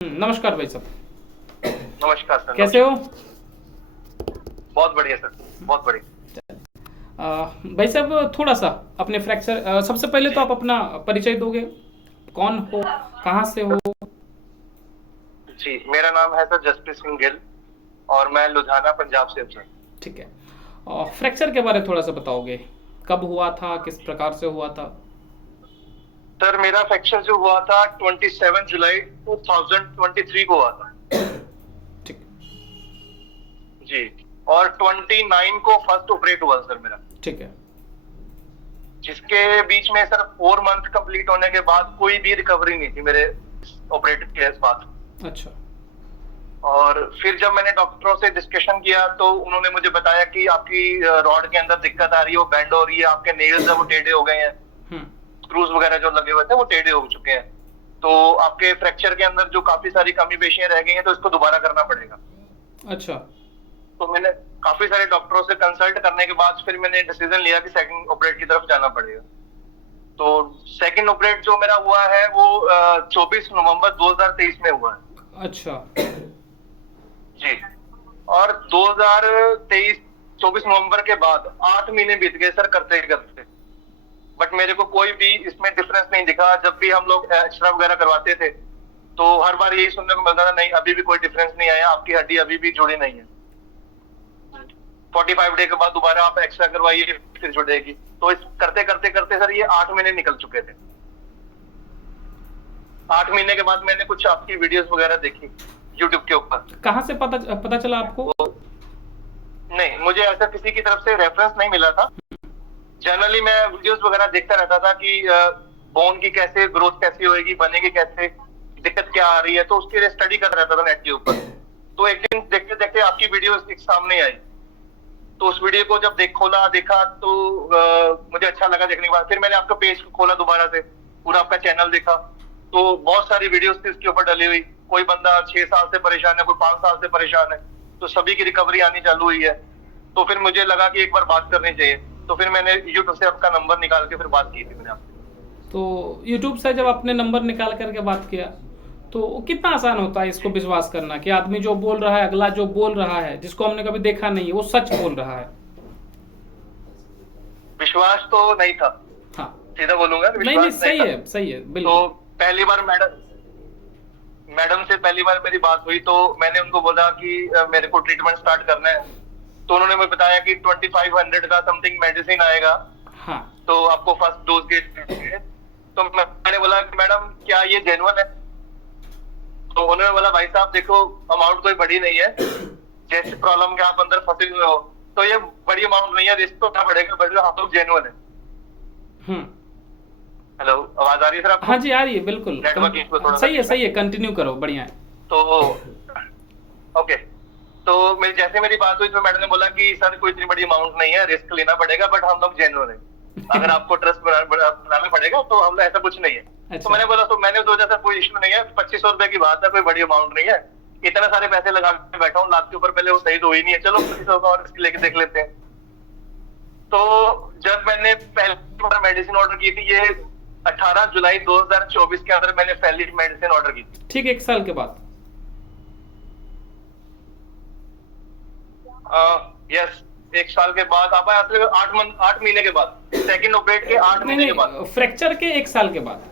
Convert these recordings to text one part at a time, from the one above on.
नमस्कार भाई साहब। नमस्कार सर। कैसे हो? बहुत बढ़िया सर। बहुत बढ़िया। भाई साहब थोड़ा सा अपने फ्रैक्चर सबसे पहले तो जी आप अपना परिचय दोगे? कौन हो, कहाँ से हो? जी, मेरा नाम है सर जसप्रीत सिंह गिल और मैं लुधियाना पंजाब से हूँ सर। ठीक है। फ्रैक्चर के बारे में थोड़ा सा बताओगे, कब हुआ था, किस प्रकार से हुआ था? सर मेरा फ्रैक्चर जो हुआ था 27 जुलाई 2023 को हुआ था। ठीक। जी। और 29 को फर्स्ट ऑपरेट हुआ सर मेरा, ठीक है। जिसके बीच में सर 4 मंथ कंप्लीट होने के बाद कोई भी रिकवरी नहीं थी मेरे ऑपरेट के बाद। अच्छा। और फिर जब मैंने डॉक्टरों से डिस्कशन किया तो उन्होंने मुझे बताया कि आपकी रॉड के अंदर दिक्कत आ रही है, वो बेंड हो रही है, आपके नेल्स है वो टेढ़े हो गए हैं, हम्म। स्क्रूज वगैरह जो लगे हुए थे वो टेढ़े हो चुके हैं, तो आपके फ्रैक्चर के अंदर जो काफी सारी कमी पेशियां रह गई हैं तो इसको दोबारा करना पड़ेगा। अच्छा। तो मैंने काफी सारे डॉक्टरों से कंसल्ट करने के बाद फिर मैंने डिसीजन लिया कि सेकंड ऑपरेट की तरफ जाना पड़ेगा। तो सेकंड ऑपरेट जो मेरा हुआ है वो 24 नवंबर 2023 में हुआ है। अच्छा। जी। और 2023 24 नवंबर के बाद 8 महीने बीत गए सर करते करते, बट मेरे को कोई भी इसमें डिफरेंस नहीं दिखा। जब भी हम लोग एक्सरा वगैरह करवाते थे तो हर बार यही सुनने को मिलता था, नहीं अभी भी कोई डिफरेंस नहीं आया, आपकी हड्डी अभी भी जुड़ी नहीं है, 45 डे के बाद दोबारा आप एक्सरा करवाइए फिर जुड़ेगी। तो इस करते करते करते सर ये 8 महीने निकल चुके थे। 8 महीने के बाद मैंने कुछ आपकी वीडियोस वगैरह देखी यूट्यूब के ऊपर। कहाँ से पता चला आपको? तो नहीं, मुझे ऐसा किसी की तरफ से रेफरेंस नहीं मिला था। जनरली मैं वीडियोस वगैरह देखता रहता था कि बोन की कैसे ग्रोथ कैसी होएगी, बनेगी कैसे, दिक्कत क्या आ रही है, तो उसके लिए स्टडी कर रहता था नेट के ऊपर। तो एक दिन देखते देखते आपकी वीडियो एक सामने आई, तो उस वीडियो को जब खोला देखा तो मुझे अच्छा लगा देखने के बाद फिर मैंने आपका पेज खोला दोबारा से, पूरा आपका चैनल देखा, तो बहुत सारी वीडियोस थी इसके ऊपर डली हुई। कोई बंदा 6 साल से परेशान है, कोई 5 साल से परेशान है, तो सभी की रिकवरी आनी चालू हुई है। तो फिर मुझे लगा कि एक बार बात करनी चाहिए, तो फिर मैंने यूट्यूब से आपका नंबर निकाल के फिर बात की थी मैंने आपसे। तो यूट्यूब से जब आपने नंबर निकाल करके बात किया तो कितना आसान होता है इसको विश्वास करना कि आदमी जो बोल रहा है, अगला जो बोल रहा है, जिसको हमने कभी देखा नहीं है, वो सच बोल रहा है? विश्वास तो नहीं था, हाँ। सीधा बोलूंगा, नहीं नहीं, विश्वास नहीं सही था। है, सही है, तो बिल्कुल। पहली बार मैडम से पहली बार मेरी बात हुई तो मैंने उनको बोला कि मेरे को ट्रीटमेंट स्टार्ट करना है। तो उन्होंने मुझे बताया कि 2500 का समथिंग मेडिसिन आएगा, हाँ। तो आपको फर्स्ट डोज के। तो मैंने बोला कि मैडम क्या ये जेन्युइन है? तो उन्होंने बोला भाई साहब देखो, अमाउंट कोई बड़ी नहीं है, जैसे प्रॉब्लम के आप अंदर फंसे हुए हो तो ये बड़ी अमाउंट नहीं है, रिस्क तो क्या पड़ेगा, बट हम लोग जेन्युइन है। हम्म। हेलो, आवाज आ रही है सर आपको? हाँ जी, आ रही है, बिल्कुल। नेटवर्क इशू थोड़ा सा सही है, सही है, कंटिन्यू करो, बढ़िया है। तो ओके। तो जैसे मेरी बात हुई तो मैडम ने बोला कि सर कोई इतनी बड़ी अमाउंट नहीं है, रिस्क लेना पड़ेगा, बट हम लोग जेन्युइन है, अगर आपको ट्रस्ट बनाना पड़ेगा तो हम लोग, ऐसा कुछ नहीं है। अच्छा। तो मैंने बोला, तो मैंने सोचा सर कोई इशू नहीं है, 2500 रुपए की बात है, कोई बड़ी अमाउंट नहीं है, इतने सारे पैसे लगा के बैठा हूँ लाख के ऊपर, पहले वो सही तो हुई नहीं है, चलो 2500 का और रिस्क लेके देख लेते हैं। तो जब मैंने पहली बार मेडिसिन ऑर्डर की थी, ये 18 जुलाई 2024 के अंदर मैंने पहली मेडिसिन ऑर्डर की थी। ठीक 1 साल के बाद? यस, 1 साल के बाद आप 8 महीने के बाद, सेकंड ऑपरेट के 8 महीने के बाद। फ्रैक्चर के 1 साल के बाद?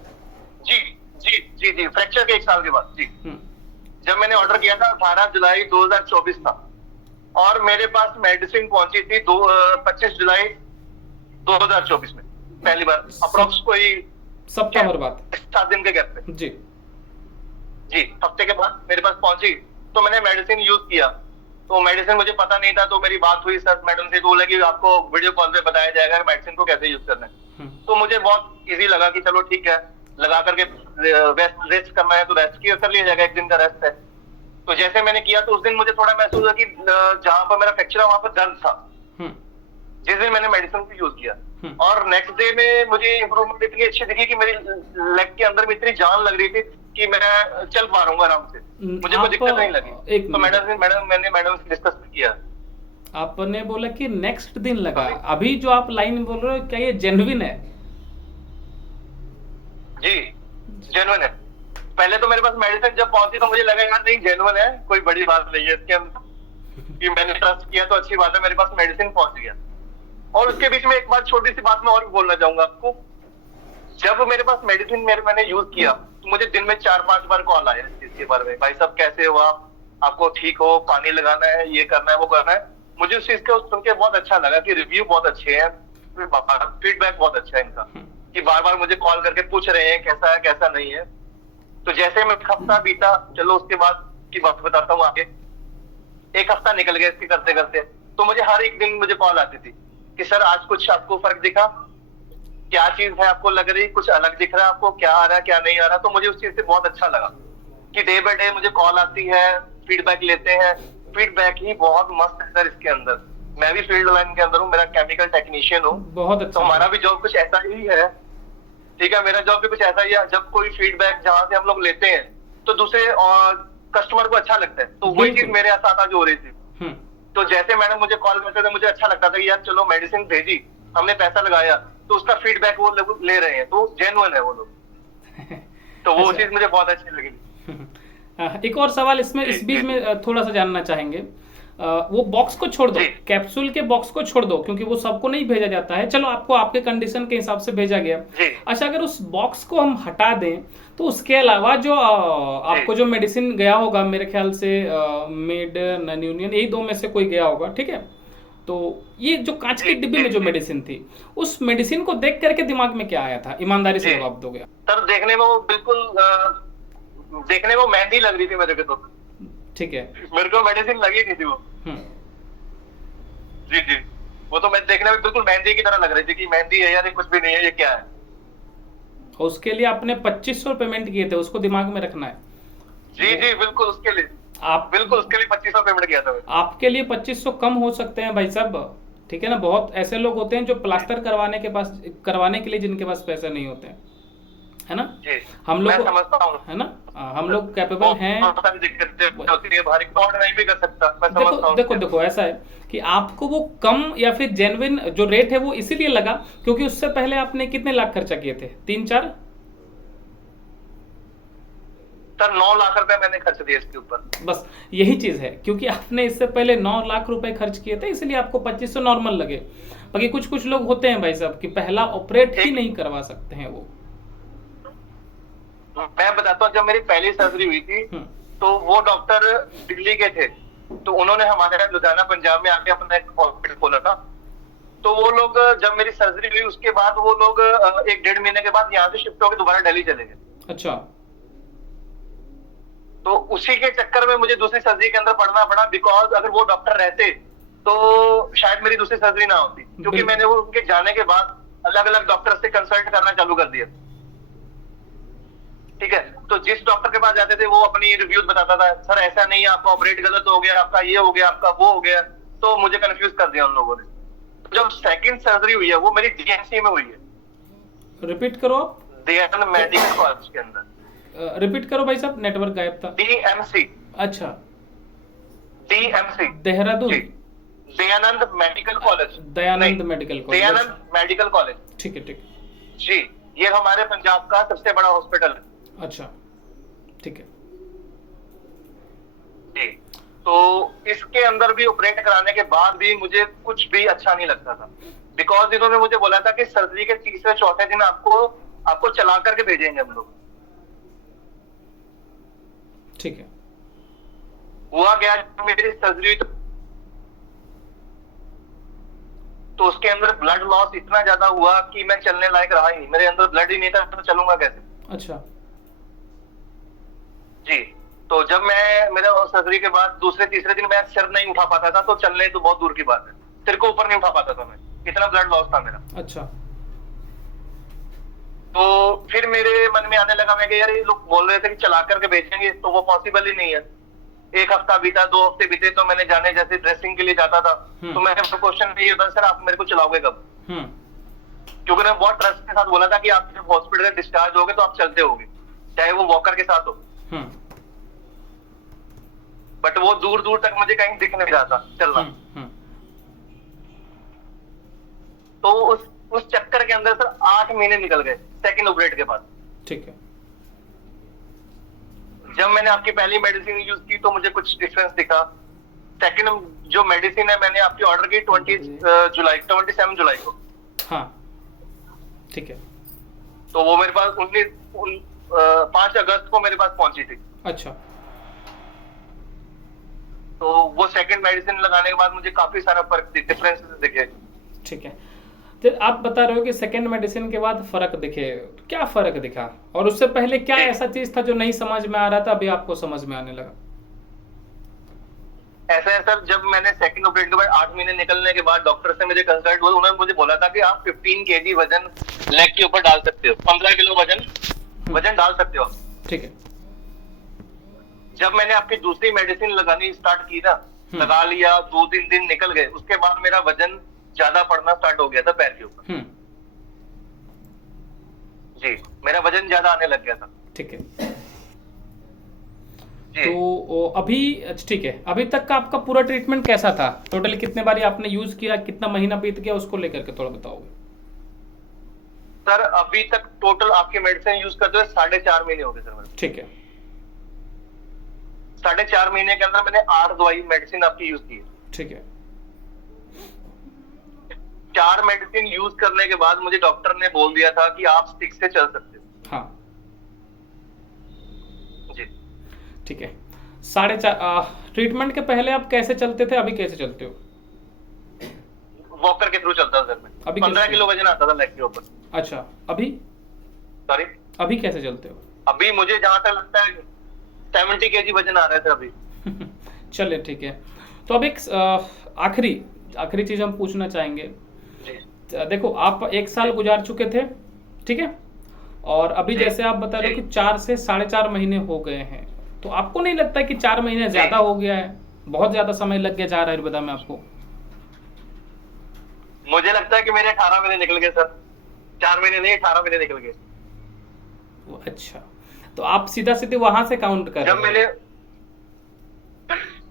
जी जी जी जी, फ्रैक्चर के 1 साल के बाद जी। हम्म। जब मैंने ऑर्डर किया था 18 जुलाई 2024 था, और मेरे पास मेडिसिन पहुंची थी 25 जुलाई 2024 में पहली बार, अप्रोक्स कोई सप्ताह भर बाद? 7 दिन के गैप पे जी। जी, हफ्ते के बाद मेरे पास पहुंची। तो मैंने मेडिसिन यूज किया, तो मेडिसिन मुझे पता नहीं था, तो मेरी बात हुई सर मैडम से, तो बोला कि आपको वीडियो कॉल पे बताया जाएगा मेडिसिन को कैसे यूज करना है। तो मुझे बहुत इजी लगा कि चलो ठीक है, लगा करके रेस्ट करना है तो रेस्ट किया कर लिया जाएगा, एक दिन का रेस्ट है। तो जैसे मैंने किया तो उस दिन मुझे थोड़ा महसूस हुआ कि जहां पर मेरा फ्रैक्चर है वहां पर दर्द था, जिस दिन मैंने मेडिसिन को यूज किया। और नेक्स्ट डे में मुझे इंप्रूवमेंट इतनी अच्छी दिखी कि मेरी लेग के अंदर में इतनी जान लग रही थी कि मैं चल पा रहा हूँ आराम से, मुझे कोई दिक्कत नहीं लगी। तो मैंने मैडम से डिस्कस किया। आपने बोला कि नेक्स्ट दिन लगा, अभी जो आप लाइन बोल रहे हो क्या ये जेन्युइन है? जी जेन्युइन है। पहले तो मेरे पास मेडिसिन जब पहुंची तो मुझे लगा यार नहीं जेन्युइन है, कोई बड़ी बात नहीं है इसके अंदर, कि मैंने ट्रस्ट किया तो अच्छी बात है, मेरे पास मेडिसिन पहुंच गया। और उसके बीच में एक बात, छोटी सी बात मैं और भी बोलना चाहूंगा आपको। जब मेरे पास मेडिसिन मैंने यूज किया तो मुझे दिन में 4-5 बार कॉल आया इस चीज के बारे में, भाई साहब कैसे हो आपको ठीक हो, पानी लगाना है, ये करना है, वो करना है। मुझे उस चीज को सुन के बहुत अच्छा लगा कि रिव्यू बहुत अच्छे हैं, फीडबैक बहुत अच्छा है इनका, कि बार बार मुझे कॉल करके पूछ रहे हैं कैसा है कैसा नहीं है। तो जैसे मैं एक हफ्ता बीता, चलो उसके बाद की बात बताता हूँ आगे। एक हफ्ता निकल गया इसके करते करते, तो मुझे हर एक दिन मुझे कॉल आती थी कि सर आज कुछ आपको फर्क दिखा, क्या चीज है आपको लग रही, कुछ अलग दिख रहा है आपको, क्या आ रहा है क्या नहीं आ रहा। तो मुझे उस चीज से बहुत अच्छा लगा कि डे बाय डे मुझे कॉल आती है, फीडबैक लेते हैं। फीडबैक ही बहुत मस्त है सर इसके अंदर। मैं भी फील्ड लाइन के अंदर हूँ, मेरा केमिकल टेक्नीशियन हूँ, बहुत अच्छा। तो हमारा भी जॉब कुछ ऐसा ही है, ठीक है, मेरा जॉब भी कुछ ऐसा ही है। जब कोई फीडबैक जहाँ से हम लोग लेते हैं तो दूसरे कस्टमर को अच्छा लगता है, तो वही चीज मेरे साथ आज हो रही थी। तो जैसे मैडम मुझे कॉल करते थे मुझे अच्छा लगता था कि यार चलो मेडिसिन भेजी, हमने पैसा लगाया, तो उसका फीडबैक वो लोग ले रहे हैं, तो जेन्युइन है वो लोग। तो वो चीज मुझे बहुत अच्छी लगी। एक और सवाल इसमें इस बीच में थोड़ा सा जानना चाहेंगे। वो बॉक्स को छोड़ दो, कैप्सूल के बॉक्स को छोड़ दो, क्योंकि वो सबको नहीं भेजा जाता है। चलो आपको आपके कंडीशन के हिसाब से भेजा गया। अच्छा, अगर उस बॉक्स को हम हटा दें तो उसके अलावा जो आपको जो मेडिसिन गया होगा, मेरे ख्याल से मेड नॉन यूनियन, यही दो में से कोई गया होगा, ठीक है। तो ये जो कांच की डिब्बी में जो मेडिसिन थी, उस मेडिसिन को देख करके दिमाग में क्या आया था? ईमानदारी से जवाब दोगे। सर देखने में वो बिल्कुल देखने में वो मेहंदी लग रही थी मेरे को, तो ठीक है, मेरे को मेडिसिन लगी नहीं थी वो। जी जी, वो तो मैं देखने में बिल्कुल मेहंदी की तरह लग रही थी कि मेहंदी है यार, ये कुछ भी नहीं है, ये क्या है। और उसके लिए आपने 2500 पेमेंट किए थे, उसको दिमाग में रखना है। जी जी बिल्कुल, उसके लिए आप बिल्कुल उसके लिए 2500 पेमेंट किया था। आपके लिए 2500 कम हो सकते हैं भाई साहब, ठीक है ना। बहुत ऐसे लोग होते हैं जो प्लास्टर करवाने के लिए जिनके पास पैसे नहीं होते हैं, है ना। हम लोग समझता हूँ, है ना, हम लोग कैपेबल हैं। नहीं भी कर सकता, मैं देखो देखो देखो, ऐसा है कि आपको वो कम या फिर जेन्युइन जो रेट है वो इसीलिए लगा क्योंकि उससे पहले आपने कितने लाख खर्चा किए थे? 3-4? सर 9 लाख रुपए मैंने खर्च दिए इसके ऊपर। बस यही चीज है, क्योंकि आपने इससे पहले 9 लाख रुपए खर्च किए थे, इसलिए आपको 2500 नॉर्मल लगे। बाकी कुछ कुछ लोग होते हैं भाई साहब कि पहला ऑपरेट ही नहीं करवा सकते हैं वो। मैं बताता हूँ, जब मेरी पहली सर्जरी हुई थी तो वो डॉक्टर दिल्ली के थे, तो उन्होंने हमारे यहाँ लुधियाना पंजाब में आके अपना एक हॉस्पिटल खोला था। तो वो लोग जब मेरी सर्जरी हुई उसके बाद वो लोग 1-1.5 महीने के बाद यहाँ से शिफ्ट होकर दोबारा दिल्ली चले गए। अच्छा। तो उसी के चक्कर में मुझे दूसरी सर्जरी के अंदर पड़ना पड़ा, बिकॉज अगर वो डॉक्टर रहते तो शायद मेरी दूसरी सर्जरी ना होती, क्योंकि मैंने वो उनके जाने के बाद अलग अलग डॉक्टर से कंसल्ट करना चालू कर दिया, ठीक है। तो जिस डॉक्टर के पास जाते थे वो अपनी रिव्यूज बताता था, सर ऐसा नहीं है, आपका ऑपरेट गलत हो गया, आपका ये हो गया, आपका वो हो गया। तो मुझे कंफ्यूज कर दिया उन लोगों ने। जब सेकंड सर्जरी हुई है वो मेरी डीएमसी में हुई है। रिपीट करो आप। दयानंद मेडिकल कॉलेज के अंदर। रिपीट करो भाई साहब, नेटवर्क गायब था। डीएमसी। अच्छा, DMC Dehradun. Dayanand medical college. Dayanand medical college. Dayanand medical college, ठीक है ठीक जी। ये हमारे पंजाब का सबसे बड़ा हॉस्पिटल है। अच्छा, ठीक है जी। तो इसके अंदर भी ऑपरेट कराने के बाद भी मुझे कुछ भी अच्छा नहीं लगता था, बिकॉज इन्होंने मुझे बोला था कि सर्जरी के तीसरे चौथे दिन आपको चला करके भेजेंगे हम लोग। ठीक है। हुआ क्या, मेरी सर्जरी तो उसके अंदर ब्लड लॉस इतना ज्यादा हुआ कि मैं चलने लायक रहा ही नहीं, मेरे अंदर ब्लड ही नहीं था, तो चलूंगा कैसे। अच्छा जी। तो जब मैं मेरा सर्जरी के बाद दूसरे तीसरे दिन मैं सिर नहीं उठा पाता था, तो चलने तो बहुत दूर की बात है, सिर को ऊपर नहीं उठा पाता था मैं, इतना ब्लड लॉस था मेरा। अच्छा। तो फिर मेरे मन में आने लगा, मैं कि यार ये लोग बोल रहे थे कि चला करके बेचेंगे, तो वो पॉसिबल ही नहीं है। एक हफ्ता बीता, 2 हफ्ते बीते, तो मैंने जाने जैसे ड्रेसिंग के लिए जाता था, तो मैंने क्वेश्चन ये होता सर आप मेरे को चलाओगे कब, क्योंकि मैं बहुत ट्रस्ट के साथ बोला था कि आप जब हॉस्पिटल से डिस्चार्ज होगे तो आप चलते होगे, चाहे वो वॉकर के साथ हो। बट वो दूर दूर तक मुझे कहीं दिख नहीं रहा था चलना। तो उस चक्कर के अंदर सर 8 महीने निकल गए सेकंड ऑपरेट के बाद। ठीक है। जब मैंने आपकी पहली मेडिसिन यूज की तो मुझे कुछ डिफरेंस दिखा। सेकंड जो मेडिसिन है मैंने आपकी ऑर्डर की 27 जुलाई को। हाँ ठीक है। तो वो मेरे पास 5 अगस्त को मेरे पास पहुंची थी। अच्छा। तो वो सेकंड मेडिसिन लगाने के बाद मुझे काफी सारा फर्क डिफरेंस दिखे। ठीक है, तो आप बता रहे हो कि सेकेंड मेडिसिन के बाद फर्क दिखे, क्या फर्क दिखा? और उससे पहले क्या ऐसा चीज था जो नहीं समझ में आ रहा था, अभी आपको समझ में आने लगा? ऐसा है सर, जब मैंने सेकंड ऑपरेशन के बाद 8 महीने निकलने के बाद डॉक्टर से मुझे कंसल्ट हुआ, उन्होंने मुझे बोला था कि आप 15 kg वजन लेग के ऊपर डाल सकते हो, 15 किलो वजन डाल सकते हो। ठीक है। जब मैंने आपकी दूसरी मेडिसिन लगानी स्टार्ट की ना, लगा लिया, 2-3 दिन निकल गए, उसके बाद मेरा वजन ज्यादा पड़ना स्टार्ट हो गया था पैर के ऊपर। जी, मेरा वजन ज्यादा आने लग गया था। ठीक है। तो अभी ठीक है, अभी तक का आपका पूरा ट्रीटमेंट कैसा था? टोटल कितने बारी आपने यूज किया, कितना महीना बीत गया, उसको लेकर के थोड़ा बताओगे? सर अभी तक टोटल आपकी मेडिसिन यूज करते हुए 4.5 महीने हो गए सर मेरे। ठीक है। 4.5 महीने के अंदर मैंने 8 दवाई मेडिसिन आपकी यूज की। ठीक है। 4 मेडिसिन यूज करने के बाद मुझे डॉक्टर ने बोल दिया था कि आप स्टिक से चल सकते हो। हाँ जी। ठीक है। 4.5 ट्रीटमेंट के पहले आप कैसे चलते थे, अभी कैसे चलते हो? वॉकर के थ्रू चलता था सर मैं। अभी 15 किलो वजन आता था लेग के ऊपर। अच्छा, अभी? सॉरी, अभी कैसे चलते हो? अभी मुझे जहां तक लगता है 70 kg वजन आ रहा था अभी। चलिए ठीक है। तो अब एक आखिरी चीज हम पूछना चाहेंगे। देखो, आप 1 साल गुजार चुके थे, ठीक है, और अभी जैसे आप बता रहे हो कि 4 से 4.5 महीने हो गए हैं, तो आपको नहीं लगता है कि 4 महीने ज्यादा हो गया है, बहुत ज्यादा समय लग गया जा रहा है आयुर्वेदा में आपको? मुझे लगता है कि मेरे 18 महीने निकल गए सर। 4 महीने नहीं, 18 महीने निकल गए। अच्छा, तो आप सीधा सीधे वहां से काउंट कर जब मैंने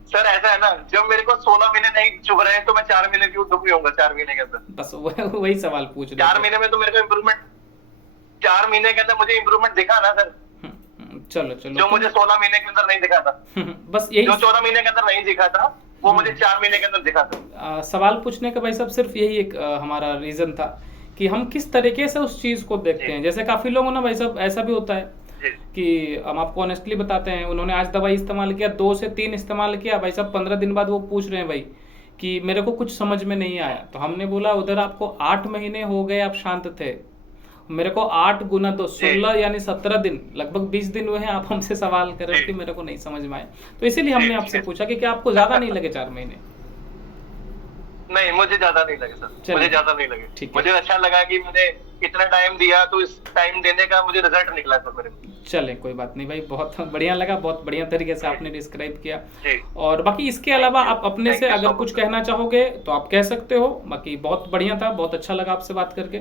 सर ऐसा है ना, जब मेरे को 16 महीने नहीं चुभ रहे हैं तो मैं 4 महीने क्यों दुखी होऊंगा 4 महीने के अंदर? बस वही सवाल पूछ रहे 4 महीने में तो मेरे को इम्प्रूवमेंट, 4 महीने के अंदर मुझे इम्प्रूवमेंट दिखा ना सर। चलो जो मुझे 16 महीने के अंदर नहीं दिखा था। बस यही, जो 14 महीने के अंदर नहीं दिखा था वो मुझे 4 महीने के अंदर दिखा था। सवाल पूछने का भाई साहब सिर्फ यही एक हमारा रीजन था कि हम किस तरीके से उस चीज को देखते हैं। जैसे काफी लोगों ना भाई साहब ऐसा भी होता है कि हम आपको ऑनेस्टली बताते हैं, उन्होंने आज दवाई इस्तेमाल किया, 2 से 3 इस्तेमाल किया, भाई साहब 15 दिन बाद वो पूछ रहे हैं भाई कि मेरे को कुछ समझ में नहीं आया। तो हमने बोला उधर आपको 8 महीने हो गए आप शांत थे, मेरे को 8 गुना 2 16 यानी 17 दिन, लगभग 20 दिन हुए हैं आप हमसे सवाल कर रहे हो कि मेरे को नहीं समझ में आया। तो इसीलिए हमने आपसे पूछा कि क्या आपको ज्यादा नहीं लगे 4 महीने? नहीं, मुझे ज्यादा नहीं लगे सर, मुझे ज्यादा नहीं लगे। मुझे अच्छा लगा कि मैंने इतना टाइम दिया, तो इस टाइम देने का मुझे रिजल्ट निकला सर मेरे को। चले कोई बात नहीं भाई, बहुत बढ़िया लगा, बहुत बढ़िया तरीके से आपने डिस्क्राइब किया। और बाकी इसके अलावा आप अपने से अगर कुछ कहना चाहोगे तो आप कह सकते हो। बाकी बहुत बढ़िया था, बहुत अच्छा लगा आपसे बात करके।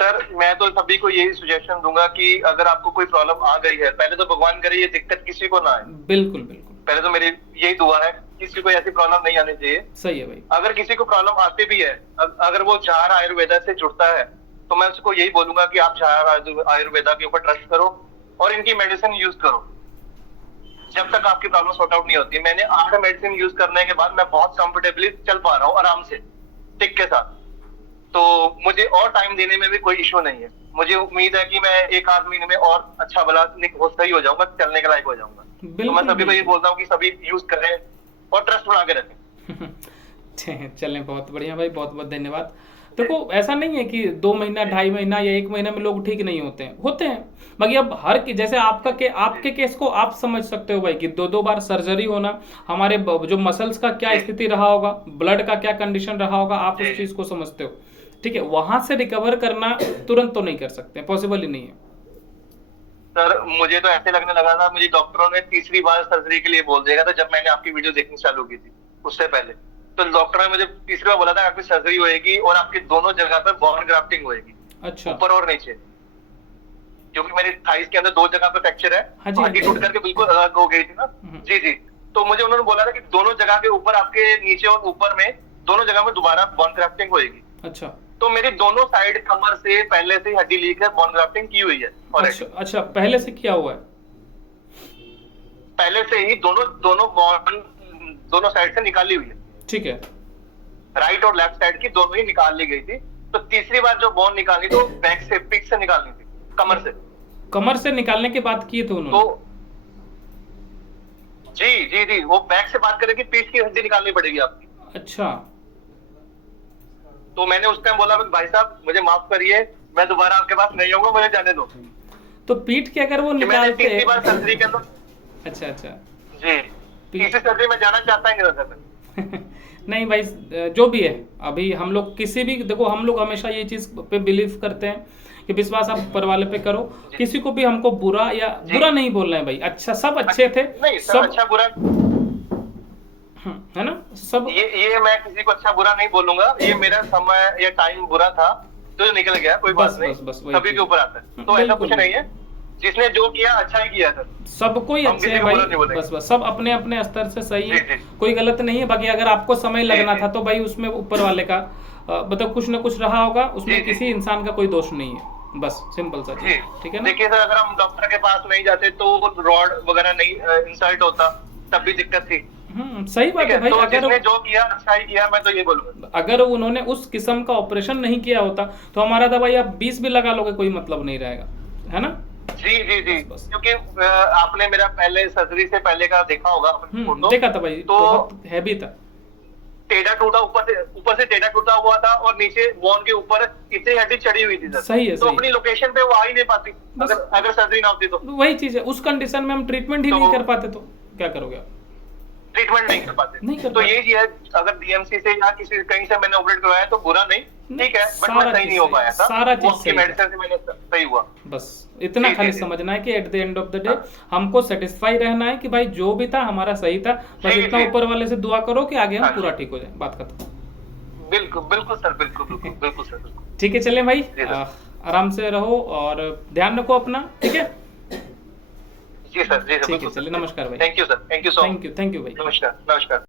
सर मैं तो सभी को यही सजेशन दूंगा कि अगर आपको कोई प्रॉब्लम आ गई है, पहले तो भगवान करे ये दिक्कत किसी को ना आए। बिल्कुल बिल्कुल, पहले तो मेरी यही दुआ है, किसी को ऐसी प्रॉब्लम नहीं आनी चाहिए। सही है भाई। अगर किसी को प्रॉब्लम आती भी है, अगर वो झार आयुर्वेदा से जुड़ता है, तो मैं उसको यही बोलूंगा कि आप झार आयुर्वेदा के ऊपर ट्रस्ट करो और इनकी मेडिसिन यूज करो जब तक आपकी प्रॉब्लम सॉर्ट आउट नहीं होती। मैंने 8 मेडिसिन यूज करने के बाद मैं बहुत कंफर्टेबली चल पा रहा हूँ आराम से, टिक के साथ। तो मुझे और टाइम देने में भी कोई इश्यू नहीं है। मुझे उम्मीद है कि मैं 1-8 महीने में और अच्छा भला सही हो जाऊंगा, चलने के लायक हो जाऊंगा। तो मैं सभी को ये बोलता हूँ कि सभी यूज करें और ट्रस्ट बना के रखें। चलें, बहुत बढ़िया भाई, बहुत बहुत धन्यवाद। देखो ऐसा नहीं है कि 2 महीना 2.5 महीना या 1 महीना में लोग ठीक नहीं होते हैं, बाकी अब जैसे आपके केस को आप समझ सकते हो भाई कि 2 बार सर्जरी होना, हमारे जो मसल्स का क्या स्थिति रहा होगा, ब्लड का क्या कंडीशन रहा होगा, आप उस चीज को समझते हो, ठीक है। वहां से रिकवर करना तुरंत तो नहीं कर सकते, पॉसिबल ही नहीं है। सर मुझे तो ऐसे लगने लगा था, मुझे डॉक्टरों ने तीसरी बार सर्जरी के लिए बोल दिया था जब मैंने आपकी वीडियो देखनी चालू की थी। उससे पहले तो डॉक्टर ने मुझे तीसरी बार बोला था आपकी सर्जरी होएगी और आपकी दोनों जगह पर बोन ग्राफ्टिंग होएगी। अच्छा। ऊपर और नीचे, क्योंकि मेरी थाइस के अंदर 2 जगह पे फ्रैक्चर है, हड्डी टूट करके बिल्कुल अलग हो गई थी ना। जी जी, तो मुझे उन्होंने बोला था कि दोनों जगह के ऊपर, आपके नीचे और ऊपर में दोनों जगह में दोबारा बोन ग्राफ्टिंग होएगी। अच्छा। तो मेरी दोनों साइड कमर से पहले से हड्डी लीक है, बोन ग्राफ्टिंग की हुई है। अच्छा, पहले से किया हुआ है? पहले से ही दोनों बॉन दोनों साइड से निकाली हुई है, ठीक है। राइट और लेफ्ट साइड की दोनों ही निकाल ली गई थी। तो तीसरी बार जो बॉन निकालनी तो बैक से, पीठ से निकालनी थी, कमर से। कमर से निकालने की बात की थे उन्होंने। तो जी, वो बैक से बात करें कि पीठ की हड्डी निकालनी पड़ेगी आपकी। अच्छा। तो मैंने उस टाइम बोला भाई साहब मुझे माफ करिए, मैं दोबारा आपके पास नहीं आऊंगा, मुझे जाने दो। तो पीठ की अगर वो मैंने निकालते, तीसरी बार सर्जरी के अंदर, अच्छा जी तीसरी सर्जरी में जाना चाहता ही नहीं था सर। नहीं भाई, जो भी है, अभी हम लोग किसी भी, देखो हम लोग हमेशा ये चीज पे बिलीव करते हैं कि विश्वास आप ऊपर वाले पे करो। किसी को भी हमको बुरा या बुरा नहीं बोल रहे हैं भाई, अच्छा सब अच्छे थे, नहीं सर, सब अच्छा बुरा है ना सब। ये मैं किसी को अच्छा बुरा नहीं बोलूंगा, ये मेरा समय या टाइम बुरा था तो निकल गया, कोई बात नहीं, सभी के ऊपर आता है। तो ऐसा कुछ नहीं है, जिसने जो किया अच्छा ही किया सर, सबको ही अच्छे है भाई, बस सब अपने अपने स्तर से सही है, कोई गलत नहीं है। बाकी अगर आपको समय लगना था तो भाई उसमें ऊपर वाले का मतलब कुछ ना कुछ रहा होगा, उसमें किसी इंसान का कोई दोष नहीं है, बस सिंपल सा चीज, ठीक है ना। देखिए सर, अगर हम डॉक्टर के पास नहीं जाते तो रॉड वगैरह नहीं इंसर्ट होता, तब भी दिक्कत थी। सही बात है भाई। तो अगर जिसने जो किया अच्छा ही किया, मैं तो ये बोलूंगा। अगर उन्होंने उस किस्म का ऑपरेशन नहीं किया होता तो हमारा दवाई आप 20 भी लगा लोगे, कोई मतलब नहीं रहेगा, है ना। जी बस। क्योंकि आपने मेरा पहले सर्जरी से पहले का देखा होगा फोटो, देखा था भाई, तो बहुत हैवी था, टेढ़ा टूटा, ऊपर से टेढ़ा टूटा हुआ था और नीचे बोन के ऊपर इतनी हड्डी चढ़ी हुई थी सर। सही है, तो सही अपनी लोकेशन पे वो आ ही नहीं पाती अगर सर्जरी ना होती। तो वही चीज है, उस कंडीशन में हम ट्रीटमेंट ही नहीं कर पाते तो क्या करोगे आप, ट्रीटमेंट नहीं कर पाते। नहीं कर तो यही है, अगर डीएमसी से या किसी कहीं से मैंने ऑपरेट करवाया तो बुरा नहीं, ठीक है, बट मैं सही नहीं हो पाया था, सारा चीज सही, मेडिसिन से मैंने सही हुआ। बस इतना खाली समझना है कि at the end of the day हमको सेटिस्फाई रहना है कि भाई जो भी था हमारा सही था, बस इतना ऊपर वाले से दुआ करो कि आगे हम पूरा ठीक हो जाए, बात खत्म। बिल्कुल सर, बिल्कुल सर। ठीक है, चले भाई, आराम से रहो और ध्यान रखो अपना, ठीक है। जी सर, ठीक है, चलिए, नमस्कार भाई। Thank you sir, thank you so much. Thank you भाई, नमस्कार।